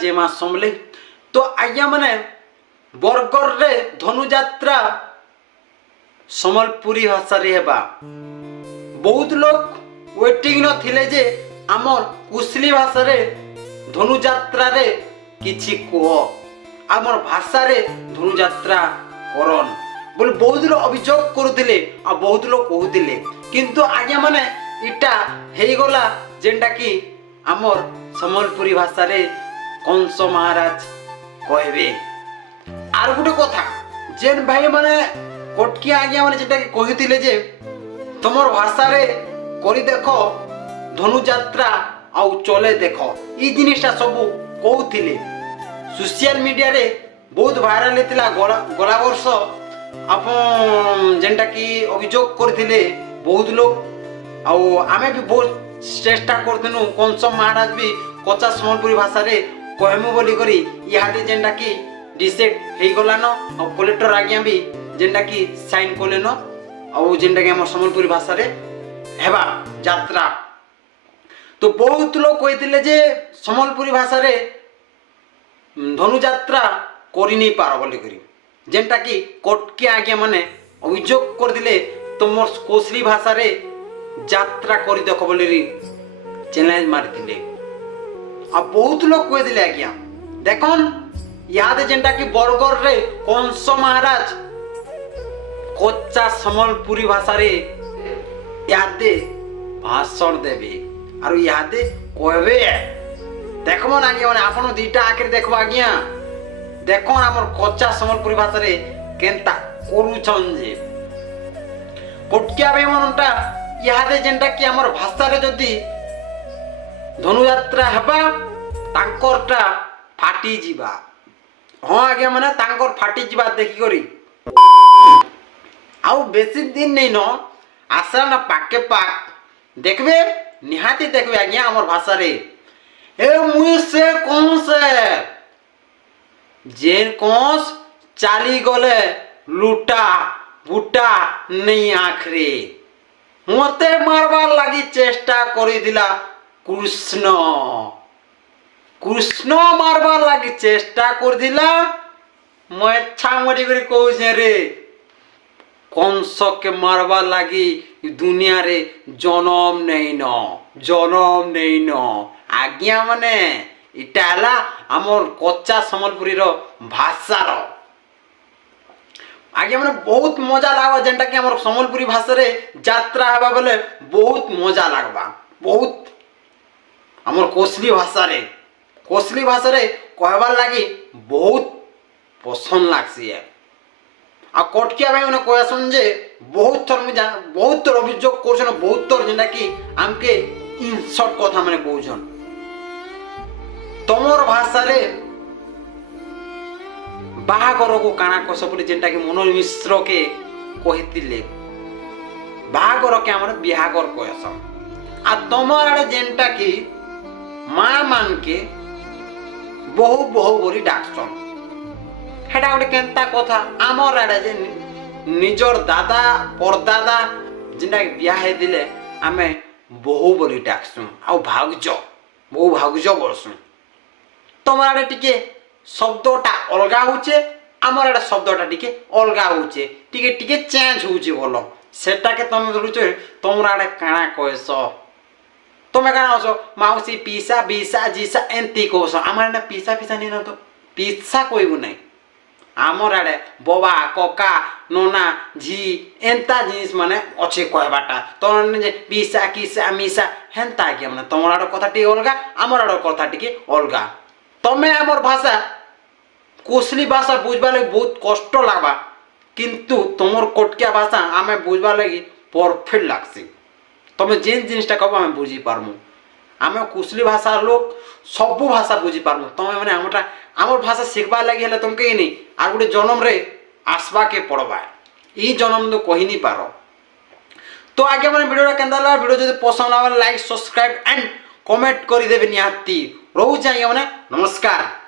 जय मां समले। तो आज्ञा माने बरगढ़ रे धनुजात्रा समलपुरी भाषा रे हेबा। बहुत लोग वेटिंग न थिले जे आमर कुशली भाषा रे धनुजात्रा रे किछि कह आमर भाषा रे धनुजात्रा करन बोले बहुत लोग अभियोग करुथिले आ बहुत लोग कहूथिले, किंतु आज्ञा माने इटा हेई गला जेंटा कि आमर समलपुरी भाषा रे कंस महाराज कहबे। आर गुटे कथा जेन भाई माने कोटकी आज्ञा माने जेटा कि कहिथिले जे तमर भाषा रे करी देखो धनुजात्रा आउ चले देखो, ई जिनिसटा सब कहूथिले सोशल मीडिया रे बहुत वायरल हेतिला। गला वर्ष आपण जेंटा कि अभियोग करथिले बहुत लोग आउ आमे भी बहुत चेष्टा करथनु कंस महाराज भी कच्चा समलपुरी भाषा रे कहमु बोली करी इहादे जेंटा कि डिसाइड हेई गलान आ कलेक्टर आज्ञा भी जेंटा कि साइन कोलेन आ जेंटा कि हम समलपुरी भाषा रे हेबा यात्रा। तो बहुत लोग कहथिले जे समलपुरी भाषा रे धनुजात्रा करि नहीं पार बोली करी जेंटा कि कोटकी आज्ञा माने अभियोग करथिले तुमर कोसली भाषा रे यात्रा करि देखो बोली चैलेंज मारिथिले। आ बहुत लोग कहथिले आज्ञा देखन याद जेंटा कि बरगढ़ रे कंस महाराज कच्चा समलपुरी भाषा रे यादे भाषण देबे आरो यादे कहबे। देखमन आज्ञा माने आपण दुईटा आखिर देखबो आज्ञा देखो हमर कच्चा समलपुरी भाषा रे केनता करूछन जे कोटकिया भाई मनटा यादे जेंटा कि हमर भाषा रे जदी धनुयात्रा हेबा तांकरटा फाटी जिबा। हां आज्ञा माने तांकर फाटी जिबा देखि करी आउ बेसी दिन नहीं न आशा ना पाके पाक देखबे निहाती देखबे आज्ञा हमर भाषा रे ए मुई से कौन से जेन कंस चाली गले लुटा बुटा नहीं आखरे मते मारबार लगी चेष्टा करिदिला कृष्ण कृष्ण मारबार लगी चेष्टा करदिला मैं छामरी करी कहूछे रे कंस के मारबार लगी दुनिया रे जनम नहीं न आज्ञा माने इटा हला हमर कच्चा समलपुरी रो भाषा रो आज्ञा माने बहुत मजा लागबा जेंटा कि हमर समलपुरी भाषा रे यात्रा हेबा बोले बहुत मजा लागबा। बहुत हमर कोसली भाषा रे कहबा लागि बहुत पसंद लागसी है। आ कोटकिया भाई माने कहसन जे बहुत थर अभियोग करछन बहुत थर जेंटा कि हमके इन शॉर्ट कथा माने कहउछन तमर भाषा रे बाहागर को काना कस बोली जेंटा कि मनोज मिश्र के कहितिले बाहागर के हमर बिहागर कहसन आ तमर आड़े जेंटा कि मां मान के बहु बोली डाकसन हेडा गोटे केनता कथा हमर आड़े जे निजर दादा परदादा जेंटा कि बिया हे दिले आमे बहु बोली डाकसु आ भाउज बोलसु तमर आड़े टिके शब्दटा अलगा होचे आमर आड़े शब्दटा टिके अलगा होचे टिके चेंज होचे बोलो सेटा के तमे धरुचे तमर आड़े काना कहस तमे काना हसो माउसी पीसा बीसा जीसा एंती कहस आमर आड़े पीसा नहीं न तो पीसा कहबो नै आमर आड़े बबा कका नोना झी एंता जिनिस माने अच्छे कहबाटा तने जे पीसा किसा मिसा हेंता के माने तमर आड़े कथा टिके अलगा आमर आड़े कथा टिके अलगा। तमे आमर भाषा कोसली भाषा बुझबा लगी बहुत कष्ट लागबा किंतु तुमर कोटकिया भाषा आमे बुझबा लगी परफेक्ट लागसी। तमे जेन जिनिसटा कहबो आमे बुझी पारमु आमे कोसली भाषा लोग सब भाषा बुझी पारमु तमे माने आमर भाषा शिखबा लगी हेले तुमके नहीं आ गुटे जन्म रे आसबा के पड़बा ई जन्म तो कहि नहीं पारो। तो आगे माने वीडियोटा केनता लागला वीडियो जदि पसंद आवे लाइक सब्सक्राइब एंड कमेंट करि देबे निहाती रहू चाहिए माने नमस्कार।